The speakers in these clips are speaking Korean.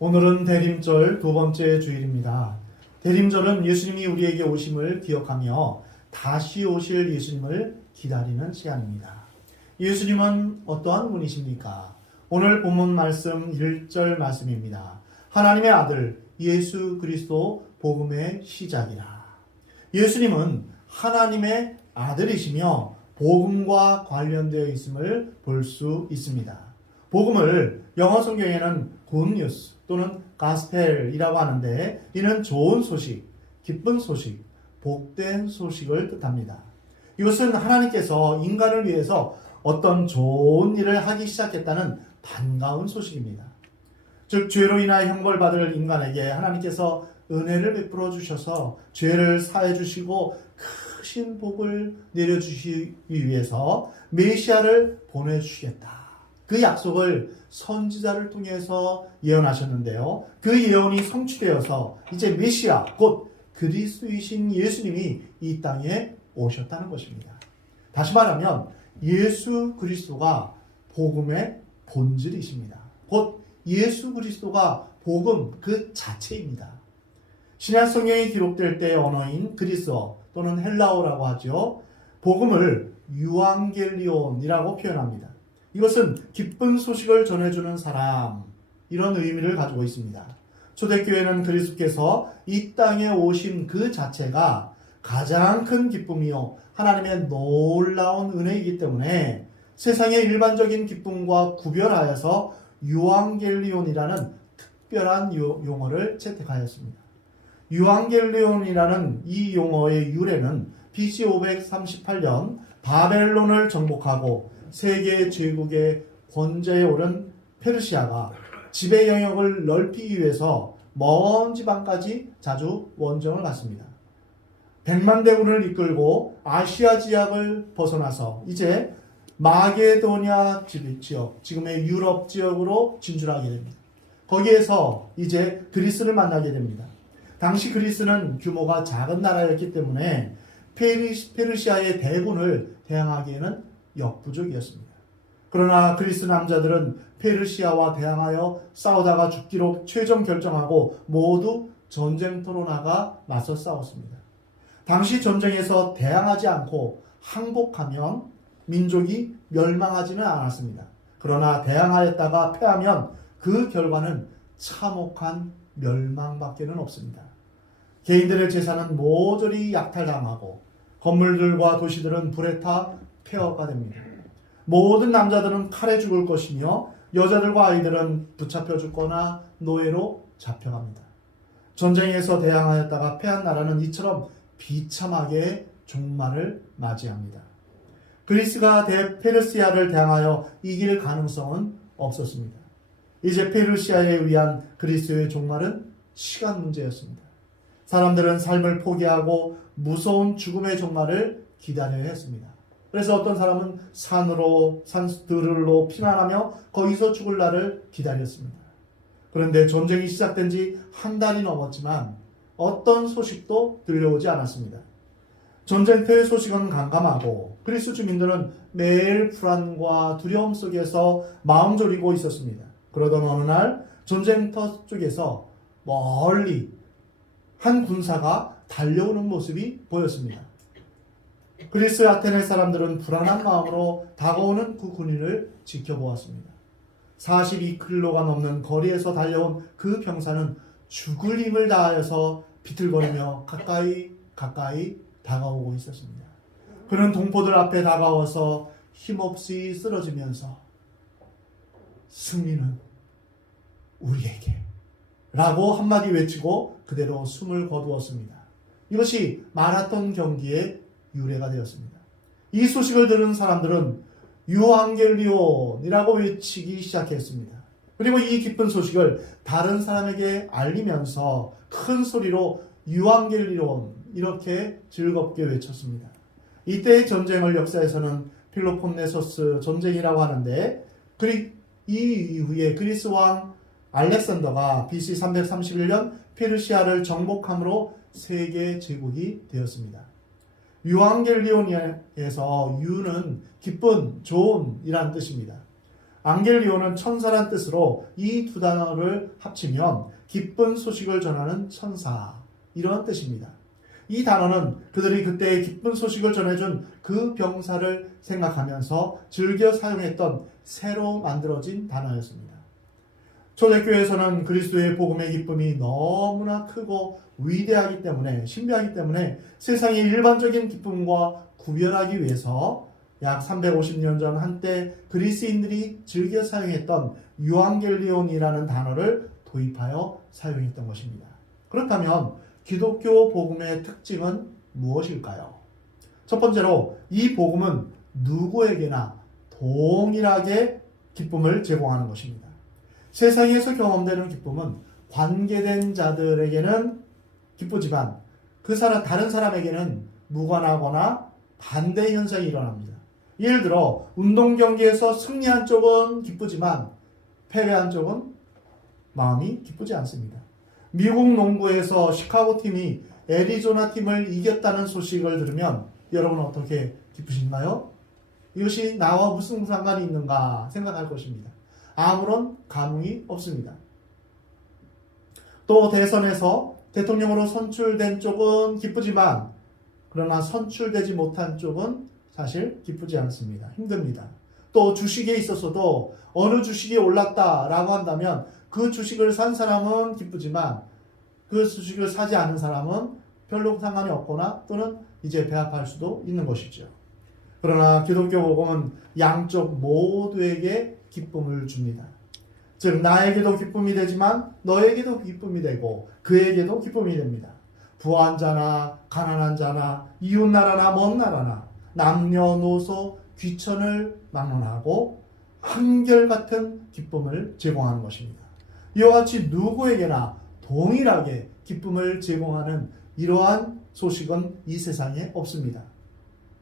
오늘은 대림절 두 번째 주일입니다. 대림절은 예수님이 우리에게 오심을 기억하며 다시 오실 예수님을 기다리는 시간입니다. 예수님은 어떠한 분이십니까? 오늘 본문 말씀 1절 말씀입니다. 하나님의 아들 예수 그리스도 복음의 시작이라. 예수님은 하나님의 아들이시며 복음과 관련되어 있음을 볼 수 있습니다. 복음을 영어 성경에는 good news 또는 gospel이라고 하는데, 이는 좋은 소식, 기쁜 소식, 복된 소식을 뜻합니다. 이것은 하나님께서 인간을 위해서 어떤 좋은 일을 하기 시작했다는 반가운 소식입니다. 즉, 죄로 인하여 형벌받을 인간에게 하나님께서 은혜를 베풀어 주셔서 죄를 사해 주시고 크신 복을 내려주시기 위해서 메시아를 보내주시겠다. 그 약속을 선지자를 통해서 예언하셨는데요. 그 예언이 성취되어서 이제 메시아, 곧 그리스도이신 예수님이 이 땅에 오셨다는 것입니다. 다시 말하면 예수 그리스도가 복음의 본질이십니다. 곧 예수 그리스도가 복음 그 자체입니다. 신약 성경이 기록될 때의 언어인 그리스어 또는 헬라어라고 하죠. 복음을 유앙겔리온이라고 표현합니다. 이것은 기쁜 소식을 전해주는 사람, 이런 의미를 가지고 있습니다. 초대교회는 그리스도께서 이 땅에 오신 그 자체가 가장 큰 기쁨이요 하나님의 놀라운 은혜이기 때문에 세상의 일반적인 기쁨과 구별하여서 유앙겔리온이라는 특별한 용어를 채택하였습니다. 유앙겔리온이라는 이 용어의 유래는 BC 538년 바벨론을 정복하고 세계 제국의 권좌에 오른 페르시아가 지배 영역을 넓히기 위해서 먼 지방까지 자주 원정을 갔습니다. 100만 대군을 이끌고 아시아 지역을 벗어나서 이제 마게도냐 지역, 지금의 유럽 지역으로 진출하게 됩니다. 거기에서 이제 그리스를 만나게 됩니다. 당시 그리스는 규모가 작은 나라였기 때문에 페르시아의 대군을 대항하기에는 역부족이었습니다. 그러나 그리스 남자들은 페르시아와 대항하여 싸우다가 죽기로 최종 결정하고 모두 전쟁터로 나가 맞서 싸웠습니다. 당시 전쟁에서 대항하지 않고 항복하면 민족이 멸망하지는 않았습니다. 그러나 대항하였다가 패하면 그 결과는 참혹한 멸망밖에는 없습니다. 개인들의 재산은 모조리 약탈당하고 건물들과 도시들은 불에 타 폐허가 됩니다. 모든 남자들은 칼에 죽을 것이며 여자들과 아이들은 붙잡혀 죽거나 노예로 잡혀갑니다. 전쟁에서 대항하였다가 패한 나라는 이처럼 비참하게 종말을 맞이합니다. 그리스가 페르시아를 대항하여 이길 가능성은 없었습니다. 이제 페르시아에 의한 그리스의 종말은 시간 문제였습니다. 사람들은 삶을 포기하고 무서운 죽음의 종말을 기다려야 했습니다. 그래서 어떤 사람은 산들로 피난하며 거기서 죽을 날을 기다렸습니다. 그런데 전쟁이 시작된 지 한 달이 넘었지만 어떤 소식도 들려오지 않았습니다. 전쟁터의 소식은 깜깜하고 그리스 주민들은 매일 불안과 두려움 속에서 마음 졸이고 있었습니다. 그러던 어느 날 전쟁터 쪽에서 멀리 한 군사가 달려오는 모습이 보였습니다. 그리스 아테네 사람들은 불안한 마음으로 다가오는 그 군인을 지켜보았습니다. 42km가 넘는 거리에서 달려온 그 병사는 죽을 힘을 다하여서 비틀거리며 가까이 다가오고 있었습니다. 그는 동포들 앞에 다가와서 힘없이 쓰러지면서 승리는 우리에게 라고 한마디 외치고 그대로 숨을 거두었습니다. 이것이 마라톤 경기의 유래가 되었습니다. 이 소식을 들은 사람들은 유앙겔리온이라고 외치기 시작했습니다. 그리고 이 기쁜 소식을 다른 사람에게 알리면서 큰 소리로 유앙겔리온 이렇게 즐겁게 외쳤습니다. 이때의 전쟁을 역사에서는 필로폰네소스 전쟁이라고 하는데, 이 이후에 그리스 왕 알렉산더가 BC 331년 페르시아를 정복함으로 세계 제국이 되었습니다. 유앙겔리온에서 유는 기쁜, 좋은 이란 뜻입니다. 앙겔리오는 천사란 뜻으로 이 두 단어를 합치면 기쁜 소식을 전하는 천사, 이런 뜻입니다. 이 단어는 그들이 그때 기쁜 소식을 전해준 그 병사를 생각하면서 즐겨 사용했던 새로 만들어진 단어였습니다. 초대교회에서는 그리스도의 복음의 기쁨이 너무나 크고 위대하기 때문에, 신비하기 때문에 세상의 일반적인 기쁨과 구별하기 위해서 약 350년 전 한때 그리스인들이 즐겨 사용했던 유앙겔리온이라는 단어를 도입하여 사용했던 것입니다. 그렇다면 기독교 복음의 특징은 무엇일까요? 첫 번째로 이 복음은 누구에게나 동일하게 기쁨을 제공하는 것입니다. 세상에서 경험되는 기쁨은 관계된 자들에게는 기쁘지만 다른 사람에게는 무관하거나 반대 현상이 일어납니다. 예를 들어 운동 경기에서 승리한 쪽은 기쁘지만 패배한 쪽은 마음이 기쁘지 않습니다. 미국 농구에서 시카고 팀이 애리조나 팀을 이겼다는 소식을 들으면 여러분은 어떻게 기쁘신가요? 이것이 나와 무슨 상관이 있는가 생각할 것입니다. 아무런 감흥이 없습니다. 또 대선에서 대통령으로 선출된 쪽은 기쁘지만 그러나 선출되지 못한 쪽은 사실 기쁘지 않습니다. 힘듭니다. 또 주식에 있어서도 어느 주식이 올랐다라고 한다면 그 주식을 산 사람은 기쁘지만 그 주식을 사지 않은 사람은 별로 상관이 없거나 또는 이제 배합할 수도 있는 것이죠. 그러나 기독교 복음은 양쪽 모두에게 기쁨을 줍니다. 즉 나에게도 기쁨이 되지만 너에게도 기쁨이 되고 그에게도 기쁨이 됩니다. 부한 자나 가난한 자나 이웃나라나 먼 나라나 남녀노소 귀천을 막론하고 한결같은 기쁨을 제공하는 것입니다. 이와 같이 누구에게나 동일하게 기쁨을 제공하는 이러한 소식은 이 세상에 없습니다.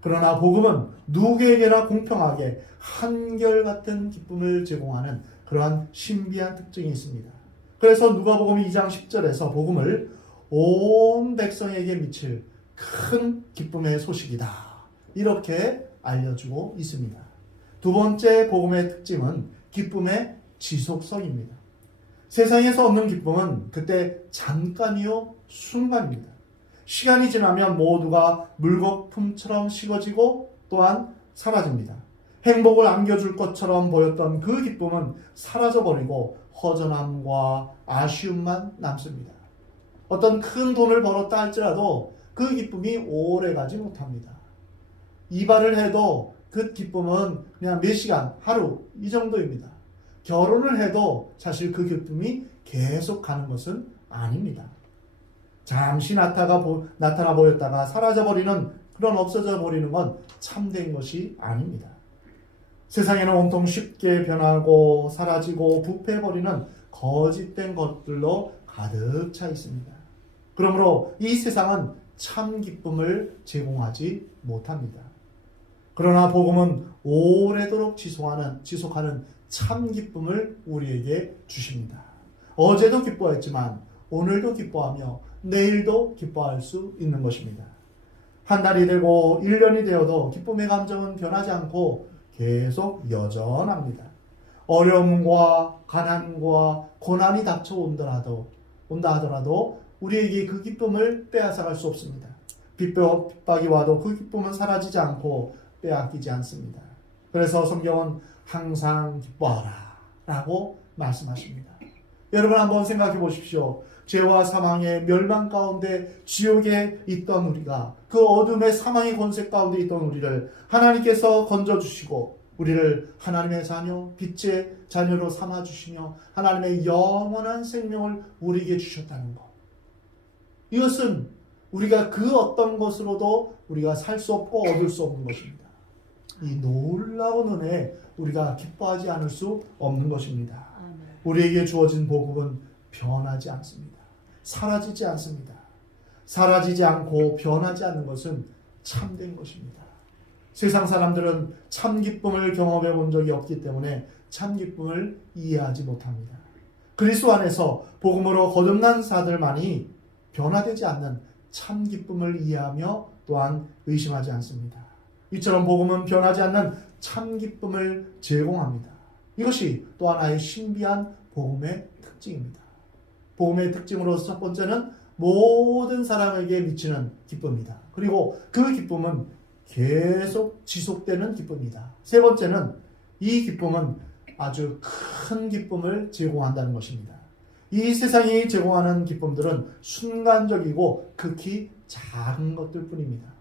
그러나 복음은 누구에게나 공평하게 한결같은 기쁨을 제공하는 그러한 신비한 특징이 있습니다. 그래서 누가복음 2장 10절에서 복음을 온 백성에게 미칠 큰 기쁨의 소식이다, 이렇게 알려주고 있습니다. 두 번째 복음의 특징은 기쁨의 지속성입니다. 세상에서 얻는 기쁨은 그때 잠깐이요 순간입니다. 시간이 지나면 모두가 물거품처럼 식어지고 또한 사라집니다. 행복을 안겨줄 것처럼 보였던 그 기쁨은 사라져버리고 허전함과 아쉬움만 남습니다. 어떤 큰 돈을 벌었다 할지라도 그 기쁨이 오래가지 못합니다. 이발을 해도 그 기쁨은 그냥 몇 시간, 하루 이 정도입니다. 결혼을 해도 사실 그 기쁨이 계속 가는 것은 아닙니다. 잠시 나타나 보였다가 사라져버리는, 그런 없어져 버리는 건 참된 것이 아닙니다. 세상에는 온통 쉽게 변하고 사라지고 부패해버리는 거짓된 것들로 가득 차 있습니다. 그러므로 이 세상은 참 기쁨을 제공하지 못합니다. 그러나 복음은 오래도록 지속하는 참 기쁨을 우리에게 주십니다. 어제도 기뻐했지만 오늘도 기뻐하며 내일도 기뻐할 수 있는 것입니다. 한 달이 되고 1년이 되어도 기쁨의 감정은 변하지 않고 계속 여전합니다. 어려움과 가난과 고난이 닥쳐온다 하더라도 우리에게 그 기쁨을 빼앗아갈 수 없습니다. 핍박이 와도 그 기쁨은 사라지지 않고 빼앗기지 않습니다. 그래서 성경은 항상 기뻐하라 라고 말씀하십니다. 여러분 한번 생각해 보십시오. 죄와 사망의 멸망 가운데 지옥에 있던 우리가, 그 어둠의 사망의 권세 가운데 있던 우리를 하나님께서 건져주시고 우리를 하나님의 자녀, 빛의 자녀로 삼아주시며 하나님의 영원한 생명을 우리에게 주셨다는 것, 이것은 우리가 그 어떤 것으로도 우리가 살 수 없고 얻을 수 없는 것입니다. 이 놀라운 은혜에 우리가 기뻐하지 않을 수 없는 것입니다. 우리에게 주어진 복음은 변하지 않습니다. 사라지지 않습니다. 사라지지 않고 변하지 않는 것은 참된 것입니다. 세상 사람들은 참 기쁨을 경험해 본 적이 없기 때문에 참 기쁨을 이해하지 못합니다. 그리스도 안에서 복음으로 거듭난 자들만이 변화되지 않는 참 기쁨을 이해하며 또한 의심하지 않습니다. 이처럼 복음은 변하지 않는 참 기쁨을 제공합니다. 이것이 또 하나의 신비한 복음의 특징입니다. 복음의 특징으로서 첫 번째는 모든 사람에게 미치는 기쁨이다. 그리고 그 기쁨은 계속 지속되는 기쁨이다. 세 번째는 이 기쁨은 아주 큰 기쁨을 제공한다는 것입니다. 이 세상이 제공하는 기쁨들은 순간적이고 극히 작은 것들 뿐입니다.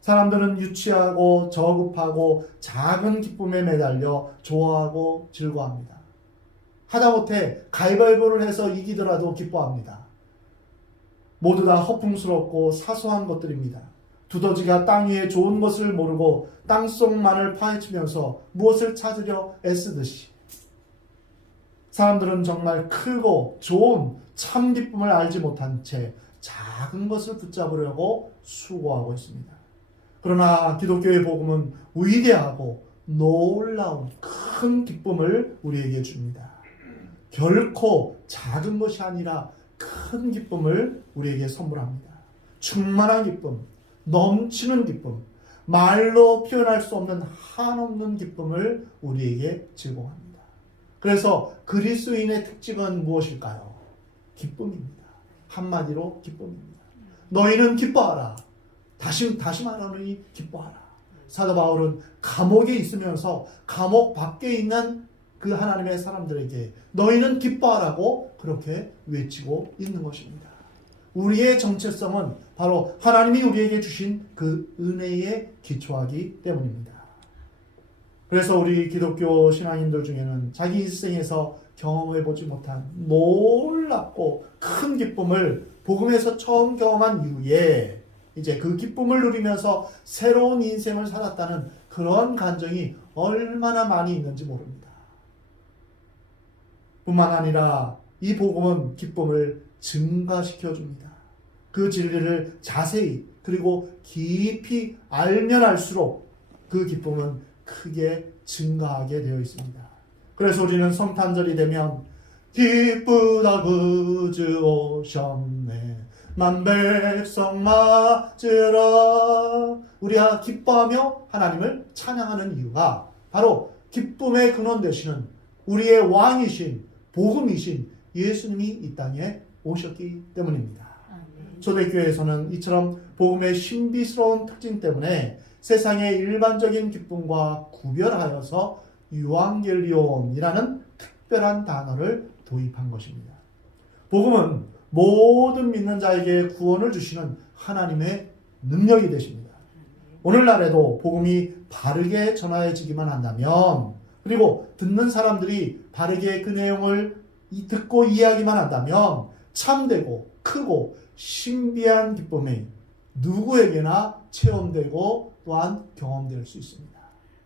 사람들은 유치하고 저급하고 작은 기쁨에 매달려 좋아하고 즐거워합니다. 하다못해 가위바위보를 해서 이기더라도 기뻐합니다. 모두 다 허풍스럽고 사소한 것들입니다. 두더지가 땅 위에 좋은 것을 모르고 땅속만을 파헤치면서 무엇을 찾으려 애쓰듯이 사람들은 정말 크고 좋은 참 기쁨을 알지 못한 채 작은 것을 붙잡으려고 수고하고 있습니다. 그러나 기독교의 복음은 위대하고 놀라운 큰 기쁨을 우리에게 줍니다. 결코 작은 것이 아니라 큰 기쁨을 우리에게 선물합니다. 충만한 기쁨, 넘치는 기쁨, 말로 표현할 수 없는 한없는 기쁨을 우리에게 제공합니다. 그래서 그리스도인의 특징은 무엇일까요? 기쁨입니다. 한마디로 기쁨입니다. 너희는 기뻐하라. 다시 말하노니 기뻐하라. 사도 바울은 감옥에 있으면서 감옥 밖에 있는 그 하나님의 사람들에게 너희는 기뻐하라고 그렇게 외치고 있는 것입니다. 우리의 정체성은 바로 하나님이 우리에게 주신 그 은혜에 기초하기 때문입니다. 그래서 우리 기독교 신앙인들 중에는 자기 일생에서 경험해보지 못한 놀랍고 큰 기쁨을 복음에서 처음 경험한 이후에 이제 그 기쁨을 누리면서 새로운 인생을 살았다는 그런 감정이 얼마나 많이 있는지 모릅니다. 뿐만 아니라 이 복음은 기쁨을 증가시켜줍니다. 그 진리를 자세히 그리고 깊이 알면 알수록 그 기쁨은 크게 증가하게 되어 있습니다. 그래서 우리는 성탄절이 되면 기쁘다 그주 오셨네 만백성 맞으라 우리가 기뻐하며 하나님을 찬양하는 이유가 바로 기쁨의 근원 되시는 우리의 왕이신 복음이신 예수님이 이 땅에 오셨기 때문입니다. 초대교회에서는 이처럼 복음의 신비스러운 특징 때문에 세상의 일반적인 기쁨과 구별하여서 유앙겔리온이라는 특별한 단어를 도입한 것입니다. 복음은 모든 믿는 자에게 구원을 주시는 하나님의 능력이 되십니다. 오늘날에도 복음이 바르게 전하여지기만 한다면 그리고 듣는 사람들이 바르게 그 내용을 듣고 이해하기만 한다면 참되고 크고 신비한 기쁨이 누구에게나 체험되고 또한 경험될 수 있습니다.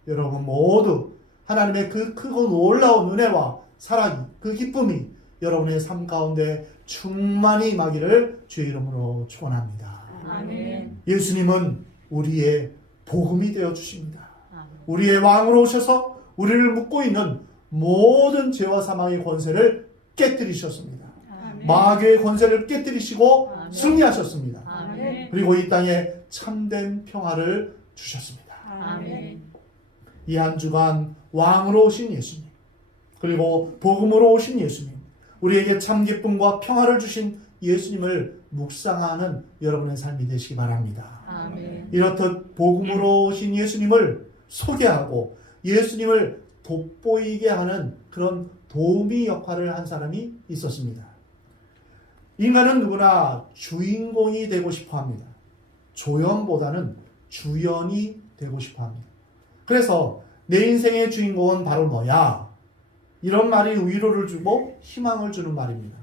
여러분 모두 하나님의 그 크고 놀라운 은혜와 사랑이 그 기쁨이 여러분의 삶 가운데 충만히 임하기를 주의 이름으로 축원합니다. 아멘. 예수님은 우리의 복음이 되어 주십니다. 우리의 왕으로 오셔서 우리를 묶고 있는 모든 죄와 사망의 권세를 깨뜨리셨습니다. 아멘. 마귀의 권세를 깨뜨리시고 아멘. 승리하셨습니다. 아멘. 그리고 이 땅에 참된 평화를 주셨습니다. 아멘. 이 한 주간 왕으로 오신 예수님 그리고 복음으로 오신 예수님 우리에게 참 기쁨과 평화를 주신 예수님을 묵상하는 여러분의 삶이 되시기 바랍니다. 아멘. 이렇듯 복음으로 오신 예수님을 소개하고 예수님을 돋보이게 하는 그런 도우미 역할을 한 사람이 있었습니다. 인간은 누구나 주인공이 되고 싶어 합니다. 조연보다는 주연이 되고 싶어 합니다. 그래서 내 인생의 주인공은 바로 너야. 이런 말이 위로를 주고 희망을 주는 말입니다.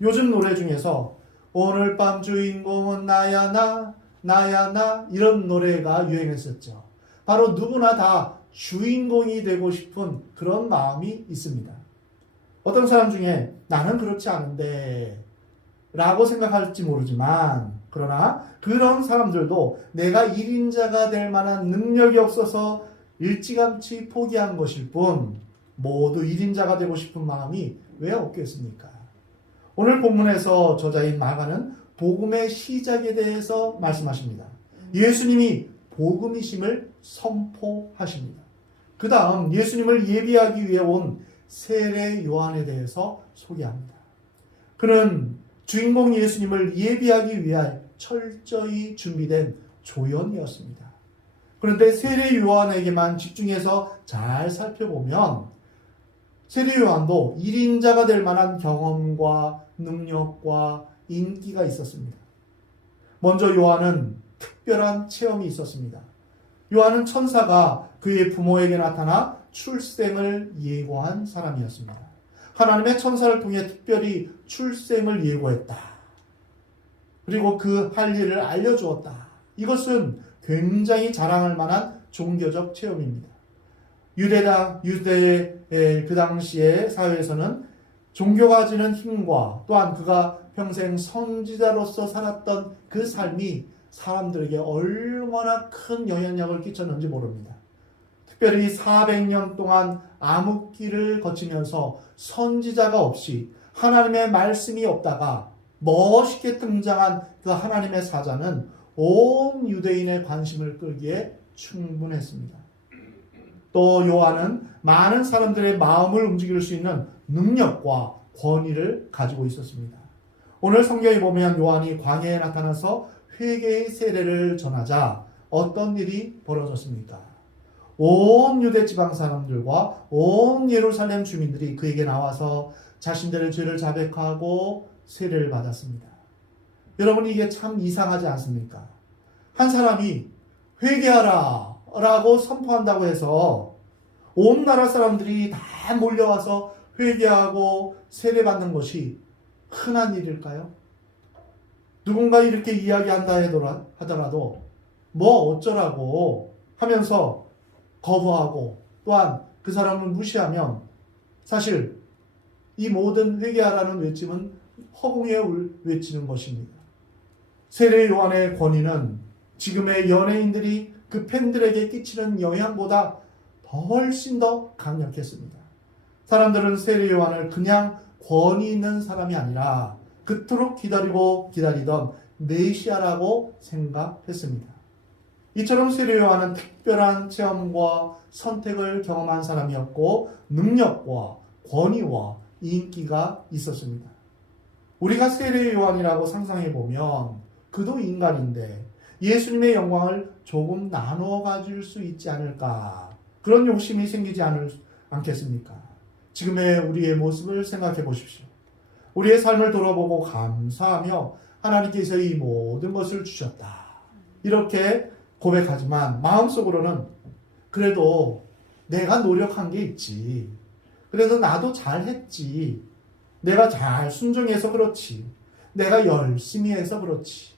요즘 노래 중에서 오늘 밤 주인공은 나야 나 나야 나 이런 노래가 유행했었죠. 바로 누구나 다 주인공이 되고 싶은 그런 마음이 있습니다. 어떤 사람 중에 나는 그렇지 않은데 라고 생각할지 모르지만 그러나 그런 사람들도 내가 1인자가 될 만한 능력이 없어서 일찌감치 포기한 것일 뿐 모두 1인자가 되고 싶은 마음이 왜 없겠습니까? 오늘 본문에서 저자인 마가는 복음의 시작에 대해서 말씀하십니다. 예수님이 복음이심을 선포하십니다. 그 다음 예수님을 예비하기 위해 온 세례 요한에 대해서 소개합니다. 그는 주인공 예수님을 예비하기 위해 철저히 준비된 조연이었습니다. 그런데 세례 요한에게만 집중해서 잘 살펴보면 세례 요한도 1인자가 될 만한 경험과 능력과 인기가 있었습니다. 먼저 요한은 특별한 체험이 있었습니다. 요한은 천사가 그의 부모에게 나타나 출생을 예고한 사람이었습니다. 하나님의 천사를 통해 특별히 출생을 예고했다. 그리고 그 할 일을 알려주었다. 이것은 굉장히 자랑할 만한 종교적 체험입니다. 유대의 그 당시의 사회에서는 종교가 가지는 힘과 또한 그가 평생 선지자로서 살았던 그 삶이 사람들에게 얼마나 큰 영향력을 끼쳤는지 모릅니다. 특별히 400년 동안 암흑기를 거치면서 선지자가 없이 하나님의 말씀이 없다가 멋있게 등장한 그 하나님의 사자는 온 유대인의 관심을 끌기에 충분했습니다. 또 요한은 많은 사람들의 마음을 움직일 수 있는 능력과 권위를 가지고 있었습니다. 오늘 성경에 보면 요한이 광야에 나타나서 회개의 세례를 전하자 어떤 일이 벌어졌습니까? 온 유대 지방 사람들과 온 예루살렘 주민들이 그에게 나와서 자신들의 죄를 자백하고 세례를 받았습니다. 여러분, 이게 참 이상하지 않습니까? 한 사람이 회개하라 라고 선포한다고 해서 온 나라 사람들이 다 몰려와서 회개하고 세례받는 것이 흔한 일일까요? 누군가 이렇게 이야기한다 하더라도 뭐 어쩌라고 하면서 거부하고 또한 그 사람을 무시하면 사실 이 모든 회개하라는 외침은 허공에 외치는 것입니다. 세례 요한의 권위는 지금의 연예인들이 그 팬들에게 끼치는 영향보다 훨씬 더 강력했습니다. 사람들은 세례 요한을 그냥 권위 있는 사람이 아니라 그토록 기다리던 메시아라고 생각했습니다. 이처럼 세례 요한은 특별한 체험과 선택을 경험한 사람이었고 능력과 권위와 인기가 있었습니다. 우리가 세례 요한이라고 상상해 보면 그도 인간인데 예수님의 영광을 조금 나누어 가질 수 있지 않을까, 그런 욕심이 생기지 않겠습니까? 지금의 우리의 모습을 생각해 보십시오. 우리의 삶을 돌아보고 감사하며 하나님께서 이 모든 것을 주셨다, 이렇게 고백하지만 마음속으로는 그래도 내가 노력한 게 있지, 그래서 나도 잘했지, 내가 잘 순종해서 그렇지, 내가 열심히 해서 그렇지,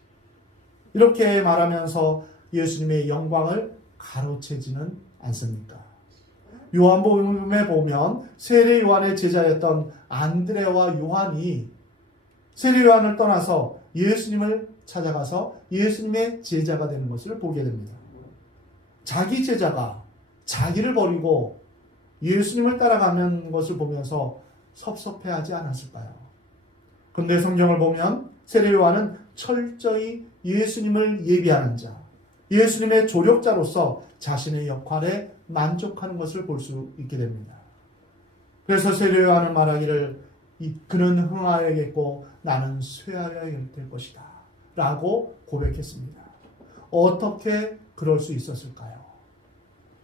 이렇게 말하면서 예수님의 영광을 가로채지는 않습니까? 요한복음에 보면 세례 요한의 제자였던 안드레와 요한이 세례 요한을 떠나서 예수님을 찾아가서 예수님의 제자가 되는 것을 보게 됩니다. 자기 제자가 자기를 버리고 예수님을 따라가는 것을 보면서 섭섭해하지 않았을까요? 그런데 성경을 보면 세례 요한은 철저히 예수님을 예비하는 자, 예수님의 조력자로서 자신의 역할에 만족하는 것을 볼 수 있게 됩니다. 그래서 세례 요한은 말하기를 그는 흥하여야겠고 나는 쇠하여야 될 것이다 라고 고백했습니다. 어떻게 그럴 수 있었을까요?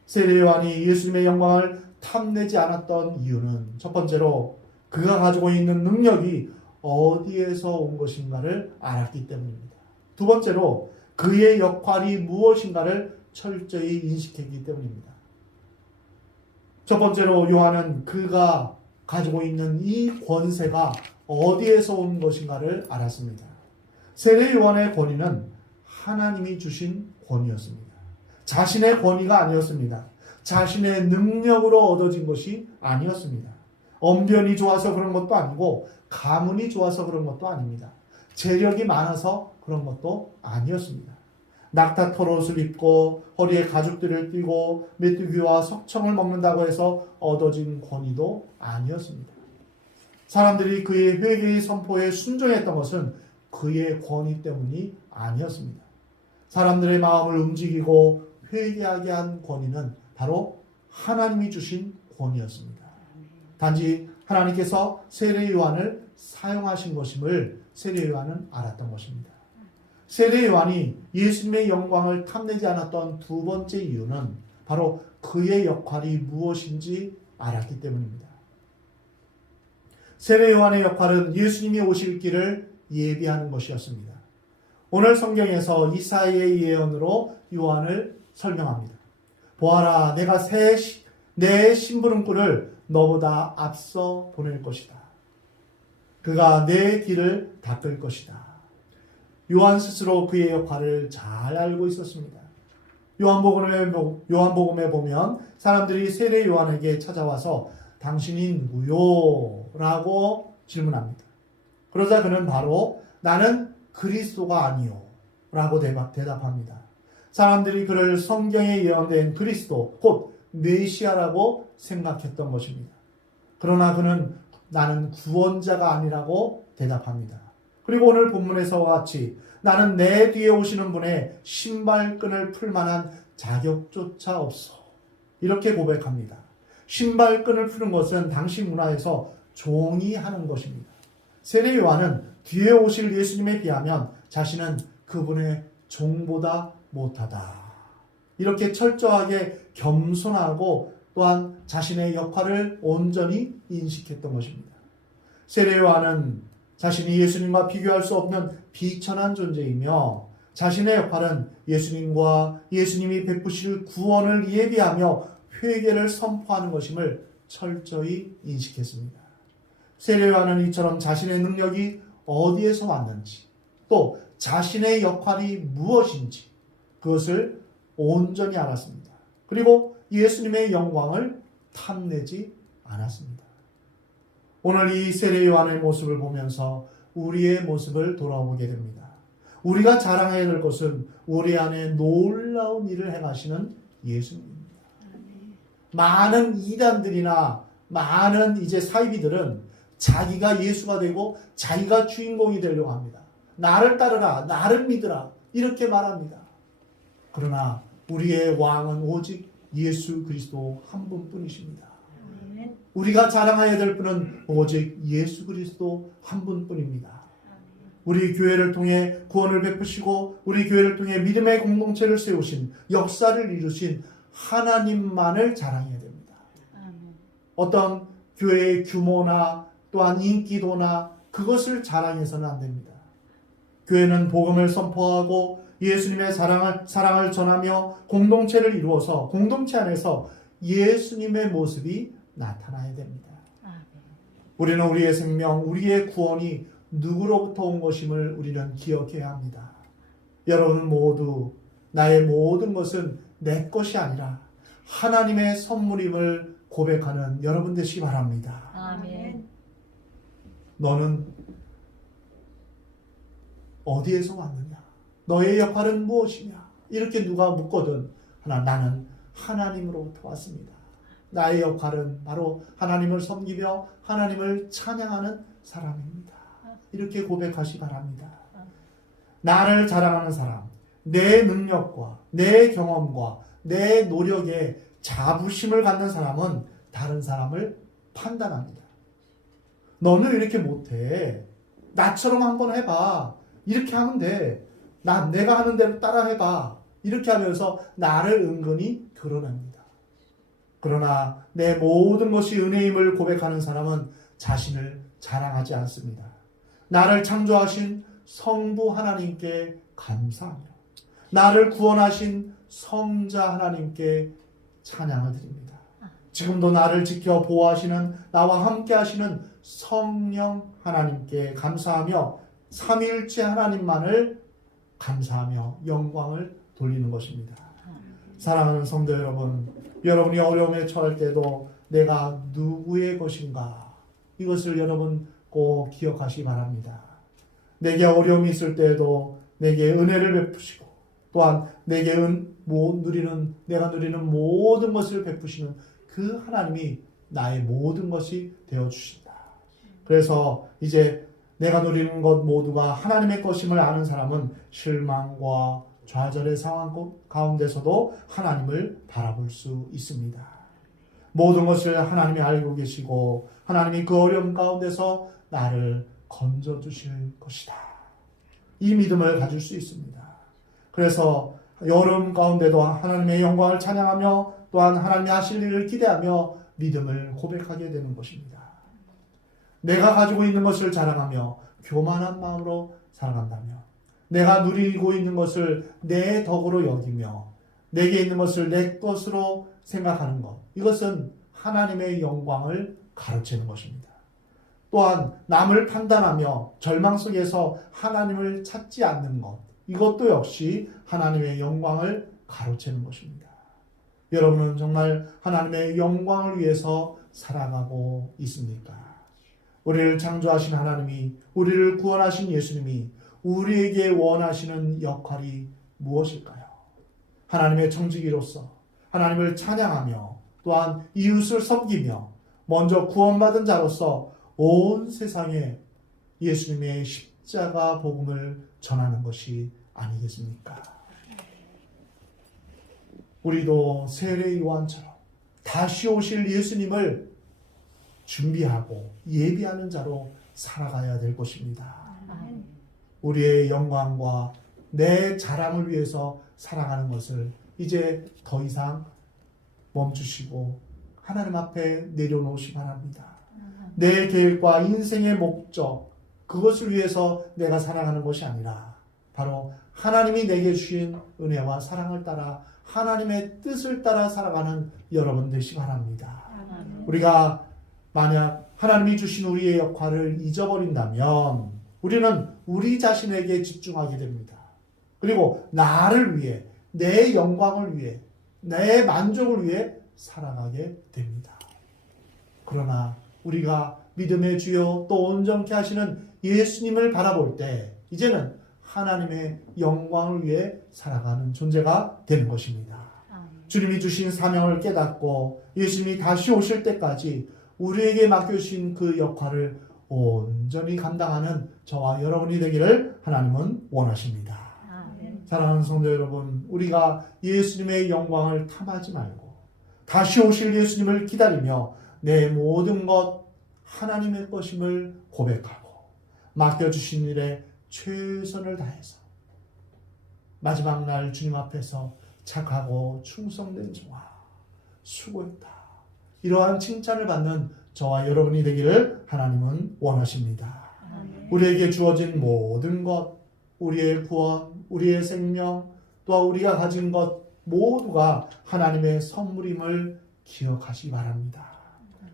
세례 요한이 예수님의 영광을 탐내지 않았던 이유는 첫 번째로 그가 가지고 있는 능력이 어디에서 온 것인가를 알았기 때문입니다. 두 번째로 그의 역할이 무엇인가를 철저히 인식했기 때문입니다. 첫 번째로 요한은 그가 가지고 있는 이 권세가 어디에서 온 것인가를 알았습니다. 세례 요한의 권위는 하나님이 주신 권위였습니다. 자신의 권위가 아니었습니다. 자신의 능력으로 얻어진 것이 아니었습니다. 언변이 좋아서 그런 것도 아니고 가문이 좋아서 그런 것도 아닙니다. 재력이 많아서 그런 것도 아니었습니다. 낙타 털옷을 입고 허리에 가죽들을 띠고 메뚜기와 석청을 먹는다고 해서 얻어진 권위도 아니었습니다. 사람들이 그의 회개의 선포에 순종했던 것은 그의 권위 때문이 아니었습니다. 사람들의 마음을 움직이고 회개하게 한 권위는 바로 하나님이 주신 권위였습니다. 단지 하나님께서 세례 요한을 사용하신 것임을 세례 요한은 알았던 것입니다. 세례 요한이 예수님의 영광을 탐내지 않았던 두 번째 이유는 바로 그의 역할이 무엇인지 알았기 때문입니다. 세례 요한의 역할은 예수님이 오실 길을 예비하는 것이었습니다. 오늘 성경에서 이사야의 예언으로 요한을 설명합니다. 보아라, 내가 내 심부름꾼을 너보다 앞서 보낼 것이다. 그가 내 길을 닦을 것이다. 요한 스스로 그의 역할을 잘 알고 있었습니다. 요한복음에 보면 사람들이 세례 요한에게 찾아와서 당신이 누구요? 라고 질문합니다. 그러자 그는 바로 나는 그리스도가 아니요 라고 대답합니다. 사람들이 그를 성경에 예언된 그리스도 곧 메시아라고 생각했던 것입니다. 그러나 그는 나는 구원자가 아니라고 대답합니다. 그리고 오늘 본문에서와 같이 나는 내 뒤에 오시는 분의 신발끈을 풀 만한 자격조차 없어. 이렇게 고백합니다. 신발끈을 푸는 것은 당시 문화에서 종이 하는 것입니다. 세례 요한은 뒤에 오실 예수님에 비하면 자신은 그분의 종보다 못하다. 이렇게 철저하게 겸손하고 또한 자신의 역할을 온전히 인식했던 것입니다. 세례 요한은 자신이 예수님과 비교할 수 없는 비천한 존재이며 자신의 역할은 예수님과 예수님이 베푸실 구원을 예비하며 회개를 선포하는 것임을 철저히 인식했습니다. 세례 요한은 이처럼 자신의 능력이 어디에서 왔는지 또 자신의 역할이 무엇인지 그것을 온전히 알았습니다. 그리고 예수님의 영광을 탐내지 않았습니다. 오늘 이 세례 요한의 모습을 보면서 우리의 모습을 돌아보게 됩니다. 우리가 자랑해야 될 것은 우리 안에 놀라운 일을 행하시는 예수님입니다. 많은 이단들이나 많은 이제 사이비들은 자기가 예수가 되고 자기가 주인공이 되려고 합니다. 나를 따르라, 나를 믿으라 이렇게 말합니다. 그러나 우리의 왕은 오직 예수 그리스도 한 분뿐이십니다. 우리가 자랑해야 될 분은 오직 예수 그리스도 한 분뿐입니다. 우리 교회를 통해 구원을 베푸시고 우리 교회를 통해 믿음의 공동체를 세우신 역사를 이루신 하나님만을 자랑해야 됩니다. 어떤 교회의 규모나 또한 인기도나 그것을 자랑해서는 안 됩니다. 교회는 복음을 선포하고 예수님의 사랑을 전하며 공동체를 이루어서 공동체 안에서 예수님의 모습이 나타나야 됩니다. 우리는 우리의 생명, 우리의 구원이 누구로부터 온 것임을 우리는 기억해야 합니다. 여러분 모두 나의 모든 것은 내 것이 아니라 하나님의 선물임을 고백하는 여러분 되시기 바랍니다. 아멘. 너는 어디에서 왔느냐? 너의 역할은 무엇이냐? 이렇게 누가 묻거든 나는 하나님으로부터 왔습니다. 나의 역할은 바로 하나님을 섬기며 하나님을 찬양하는 사람입니다. 이렇게 고백하시 바랍니다. 나를 자랑하는 사람, 내 능력과 내 경험과 내 노력에 자부심을 갖는 사람은 다른 사람을 판단합니다. 너는 왜 이렇게 못해? 나처럼 한번 해봐. 이렇게 하면 돼. 내가 하는 대로 따라 해봐. 이렇게 하면서 나를 은근히 드러냅니다. 그러나 내 모든 것이 은혜임을 고백하는 사람은 자신을 자랑하지 않습니다. 나를 창조하신 성부 하나님께 감사하며 나를 구원하신 성자 하나님께 찬양을 드립니다. 지금도 나를 지켜 보호하시는 나와 함께 하시는 성령 하나님께 감사하며 삼위일체 하나님만을 감사하며 영광을 돌리는 것입니다. 사랑하는 성도 여러분, 여러분이 어려움에 처할 때도 내가 누구의 것인가 이것을 여러분 꼭 기억하시기 바랍니다. 내게 어려움이 있을 때에도 내게 은혜를 베푸시고 또한 내가 누리는 모든 것을 베푸시는 그 하나님이 나의 모든 것이 되어주신다. 그래서 이제 내가 누리는 것 모두가 하나님의 것임을 아는 사람은 실망과 좌절의 상황 가운데서도 하나님을 바라볼 수 있습니다. 모든 것을 하나님이 알고 계시고 하나님이 그 어려움 가운데서 나를 건져주실 것이다. 이 믿음을 가질 수 있습니다. 그래서 어려움 가운데도 하나님의 영광을 찬양하며 또한 하나님이 하실 일을 기대하며 믿음을 고백하게 되는 것입니다. 내가 가지고 있는 것을 자랑하며 교만한 마음으로 살아간다면, 내가 누리고 있는 것을 내 덕으로 여기며 내게 있는 것을 내 것으로 생각하는 것, 이것은 하나님의 영광을 가로채는 것입니다. 또한 남을 판단하며 절망 속에서 하나님을 찾지 않는 것, 이것도 역시 하나님의 영광을 가로채는 것입니다. 여러분은 정말 하나님의 영광을 위해서 살아가고 있습니까? 우리를 창조하신 하나님이, 우리를 구원하신 예수님이 우리에게 원하시는 역할이 무엇일까요? 하나님의 청지기로서 하나님을 찬양하며 또한 이웃을 섬기며 먼저 구원받은 자로서 온 세상에 예수님의 십자가 복음을 전하는 것이 아니겠습니까? 우리도 세례 요한처럼 다시 오실 예수님을 준비하고 예비하는 자로 살아가야 될 것입니다. 우리의 영광과 내 자랑을 위해서 살아가는 것을 이제 더 이상 멈추시고 하나님 앞에 내려놓으시 바랍니다. 내 계획과 인생의 목적, 그것을 위해서 내가 살아가는 것이 아니라 바로 하나님이 내게 주신 은혜와 사랑을 따라 하나님의 뜻을 따라 살아가는 여러분 되시기 바랍니다. 우리가 만약 하나님이 주신 우리의 역할을 잊어버린다면 우리는 우리 자신에게 집중하게 됩니다. 그리고 나를 위해, 내 영광을 위해, 내 만족을 위해 살아가게 됩니다. 그러나 우리가 믿음의 주요 또 온전케 하시는 예수님을 바라볼 때 이제는 하나님의 영광을 위해 살아가는 존재가 되는 것입니다. 주님이 주신 사명을 깨닫고 예수님이 다시 오실 때까지 우리에게 맡겨주신 그 역할을 온전히 감당하는 저와 여러분이 되기를 하나님은 원하십니다. 사랑하는 성도 여러분, 우리가 예수님의 영광을 탐하지 말고 다시 오실 예수님을 기다리며 내 모든 것 하나님의 것임을 고백하고 맡겨주신 일에 최선을 다해서 마지막 날 주님 앞에서 착하고 충성된 종아 수고했다, 이러한 칭찬을 받는 저와 여러분이 되기를 하나님은 원하십니다. 우리에게 주어진 모든 것, 우리의 구원, 우리의 생명, 또한 우리가 가진 것 모두가 하나님의 선물임을 기억하시기 바랍니다.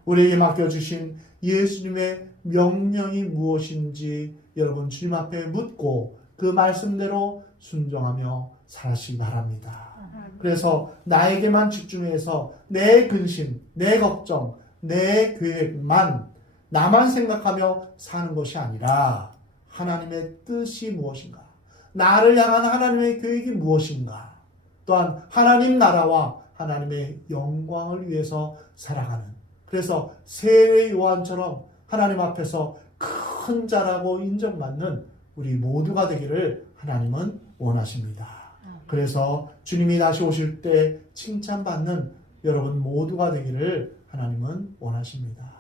우리에게 맡겨주신 예수님의 명령이 무엇인지 여러분 주님 앞에 묻고 그 말씀대로 순종하며 살아시기 바랍니다. 그래서 나에게만 집중해서 내 근심, 내 걱정, 내 계획만, 나만 생각하며 사는 것이 아니라 하나님의 뜻이 무엇인가, 나를 향한 하나님의 계획이 무엇인가, 또한 하나님 나라와 하나님의 영광을 위해서 살아가는, 그래서 세례 요한처럼 하나님 앞에서 큰 자라고 인정받는 우리 모두가 되기를 하나님은 원하십니다. 그래서 주님이 다시 오실 때 칭찬받는 여러분 모두가 되기를 하나님은 원하십니다.